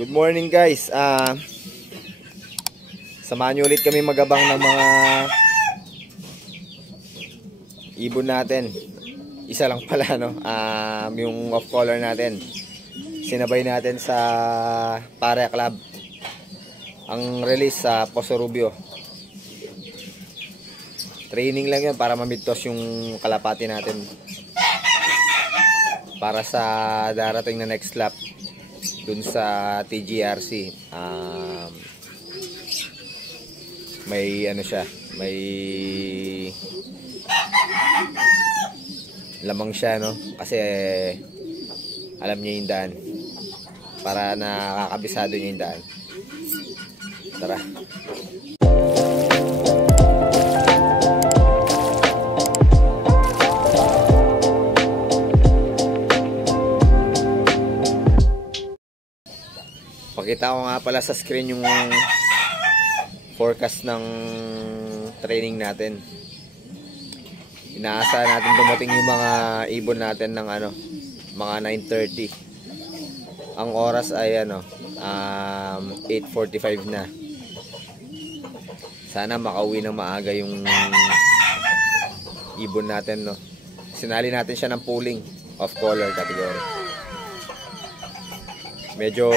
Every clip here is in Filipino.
Good morning guys. Samahan nyo ulit kami magabang ng mga ibon natin. Isa lang pala, no? Yung off color natin. Sinabay natin sa Parea Club. Ang release sa Poso Rubio. Training lang yan para mamidtos yung kalapati natin. Para sa darating na next lap dun sa TGRC. May ano siya, may lamang siya, no? Kasi alam niya yung daan. Para nakakabisado niya yung daan. Tara. Pakita ko nga pala sa screen yung forecast ng training natin. Inaasahan natin dumating yung mga ibon natin ng mga 9:30. Ang oras ay 8:45 na. Sana makauwi ng maaga yung ibon natin, no. Sinali natin siya ng pooling of color category. Medyo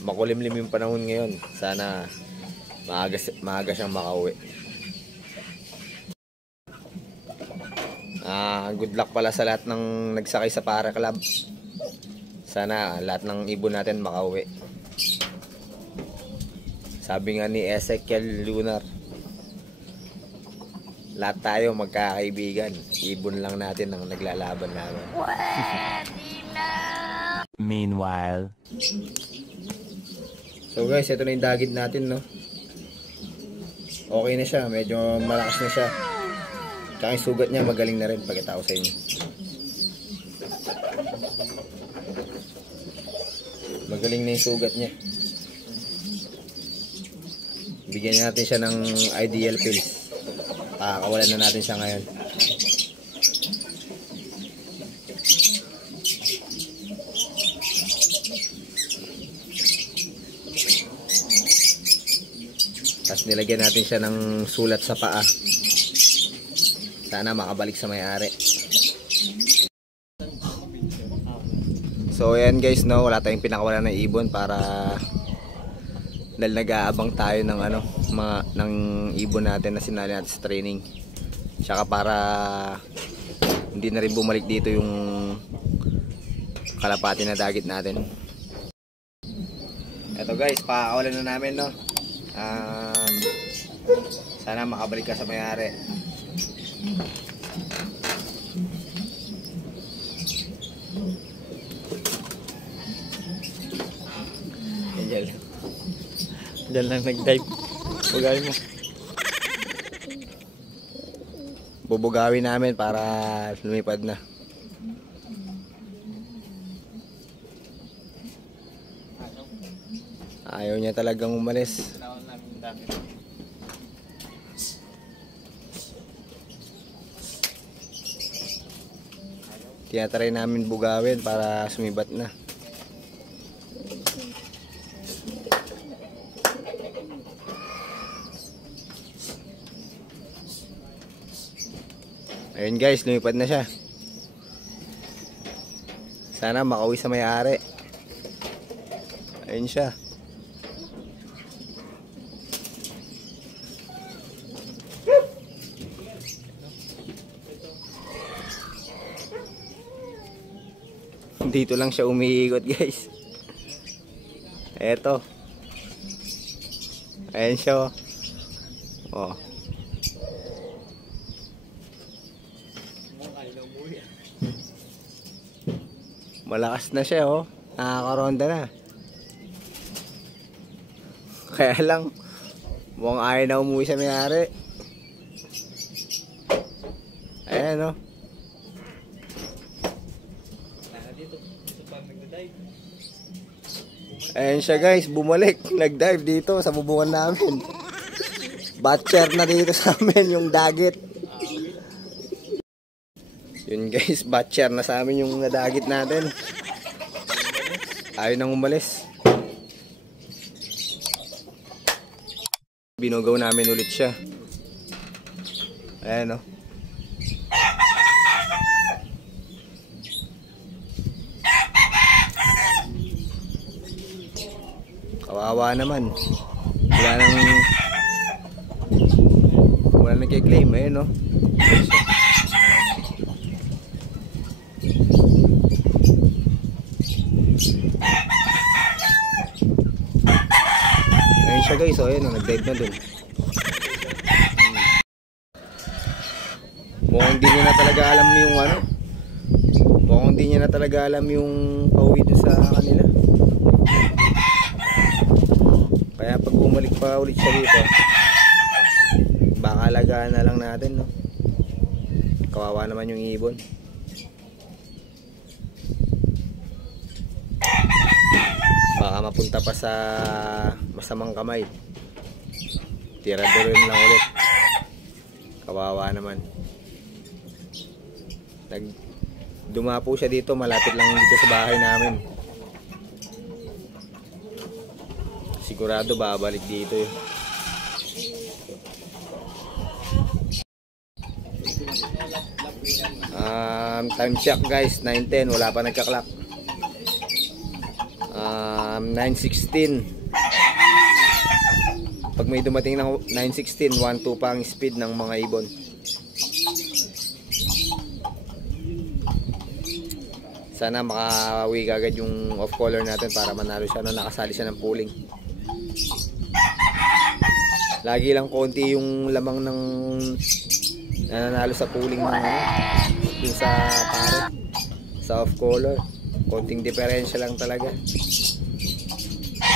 makulimlim yung panahon ngayon. Sana maaga siyang makauwi. Good luck pala sa lahat ng nagsakay sa Parea Club. Sana lahat ng ibon natin makauwi. Sabi nga ni Ezekiel Lunar, lahat tayo magkakaibigan. Ibon lang natin ang naglalaban-laban. Meanwhile. So guys, ito na yung dagit natin, no. Okay na siya, medyo malakas na siya. Tsaka yung sugat niya magaling na rin, pakita ko sa inyo. Magaling na yung sugat niya. Bigyan natin siya ng ideal pills. Kawalan na natin siya ngayon. Tapos nilagyan natin siya ng sulat sa paa. Sana makabalik sa may-ari. So ayan guys, no, wala tayong pinakawalan ng ibon para dahil nag-aabang tayo ng ng ibon natin na sinali natin sa training. Tsaka para hindi na rin bumalik dito yung kalapati na dagit natin. Eto guys, pakakawalan na namin, no. Sana makabalik ka sa may-ari. Diyan lang nag-dive. Bugawin mo. Bubugawin namin para lumipad na. Ayaw niya talagang umalis. Tinatry namin bugawin para sumibat na. Ayun guys, lumipad na siya. Sana makauwi sa may-ari. Ayun siya. Dito lang siya umiikot guys. Eto. Ayan siya. Oh. Malakas na siya, oh. Nakakaronda na. Kaya lang mukhang ayaw na umuwi sa may-ari. Ayan, oh. Ayan siya guys, bumalik. Nag-dive dito sa bubungan namin. Batcher na dito sa amin yung dagit. Yun guys, batcher na sa amin yung nadagit natin. Ayaw nang umalis. Binugaw namin ulit siya. Ayan o. Kawawa naman. Wala nang nagkiklaim. Ayan o. Ayan siya guys. O ayan o. Nag-dive na dun. Mukhang hindi niya na talaga alam yung ano. Mukhang hindi niya na talaga alam yung pauwi doon sa kanila. Kaya pag bumalik pa ulit siya dito, baka alagaan na lang natin, no? Kawawa naman yung ibon. Baka mapunta pa sa masamang kamay. Tira-durin lang ulit. Kawawa naman. Dumapo siya dito, malapit lang dito sa bahay namin. Sigurado babalik dito eh. Time check guys, 9:10, wala pa nagka-clock. 9:16. Pag may dumating ng 9:16, 1-2 pa ang speed ng mga ibon. Sana makauwi agad yung off color natin para manalo siya, no? Nakasali siya ng pooling. Lagi lang konti yung lamang ng nananalo sa pooling ng ano, yung sa pare, sa off color. Konting diferensya lang talaga.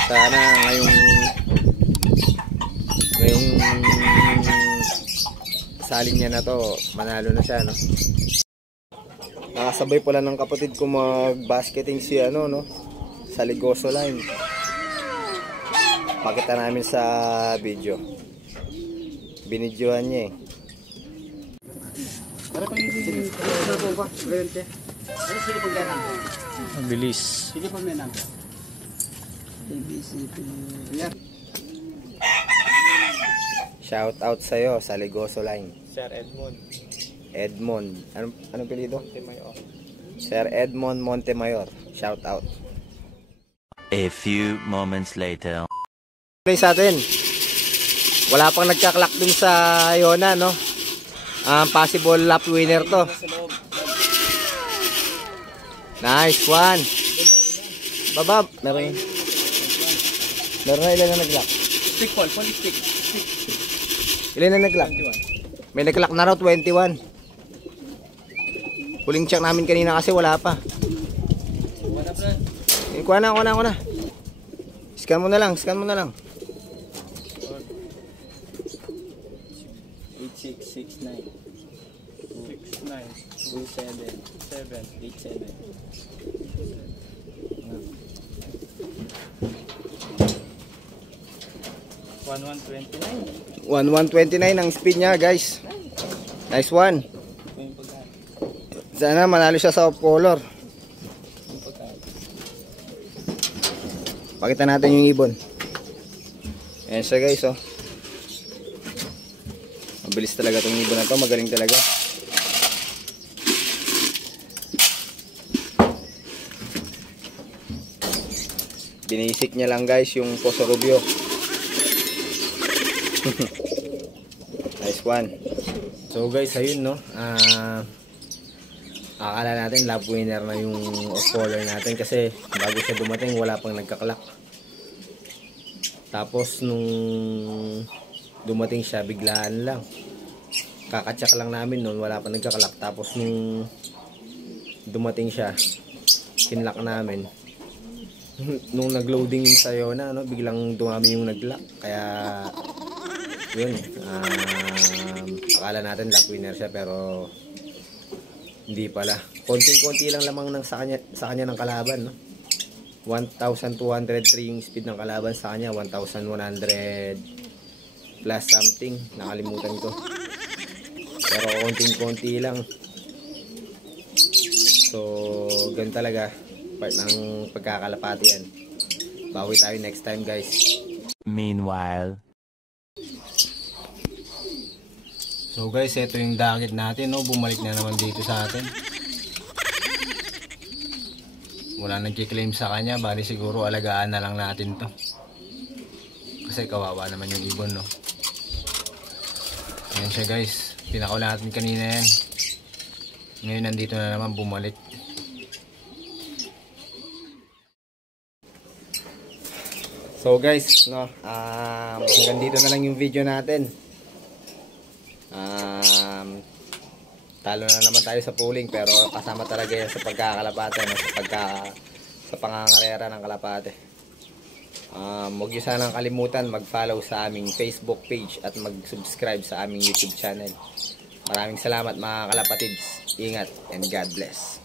Sana ngayong salin niya na to, manalo na siya, no? Nakasabay pala ng kapatid ko mag-basketing si ano, no, sa Ligoso line. Pakita namin sa video. Binidyohan niya eh. Mabilis. Shout out sa'yo sa Ligoso line. Sir Edmond. Edmond. Anong pilido? Montemayor. Sir Edmond Montemayor. Shout out. A few moments later. Sa atin. Wala pang nagka-clock dun sa Iona, no? Possible lap winner to. Nice one. Babab. Meron na ilan na nag-lock? Stick Paul, stick. Ilan na nag-lock? 21. May nag-lock na raw, 21. Huling check namin kanina kasi wala pa. Kuha na. Scan mo na lang. 8669 27 1129 1129 ang speed niya guys. Nice one. Sana manalo siya sa off color. Pakita natin yung ibon. Ayan siya guys, oh. Mabilis talaga itong ibon na to. Magaling talaga. Binisik niya lang guys yung Poso Rubio. Nice one. So guys, ayun, no. Akala natin lap winner na yung off color natin kasi bago siya dumating wala pang nagka-clock. Tapos nung dumating siya biglaan lang. Kakatsak lang namin noon, wala pang nagka-clock. Tapos nung dumating siya, kinlock namin. Nung nag-loading sa Iona, no, biglang dumami yung nag-lock. Kaya yun, akala natin lap winner siya pero hindi pala. Konting-konti lang lamang sa kanya ng kalaban, no? 1,203 yung speed ng kalaban sa kanya, 1,100 plus something, nakalimutan ko. Pero konting-konti lang. So, ganun talaga. part ng pagkakalapati yan. Bawi tayo next time guys. Meanwhile. So guys, ito yung dagit natin, no? Bumalik na naman dito sa atin. Wala nagki-claim sa kanya, bali siguro alagaan na lang natin to. Kasi kawawa naman yung ibon, no? Ayan siya guys, pinakaw natin kanina yan. Ngayon nandito na naman, bumalik. So guys, no, hanggang dito na lang yung video natin. Talo na naman tayo sa pooling, pero kasama talaga yan sa pagkakalapate, no, sa pangangarera ng kalapate. Huwag nyo sanang kalimutan mag-follow sa aming Facebook page at mag-subscribe sa aming YouTube channel. Maraming salamat mga kalapatids. Ingat and God bless.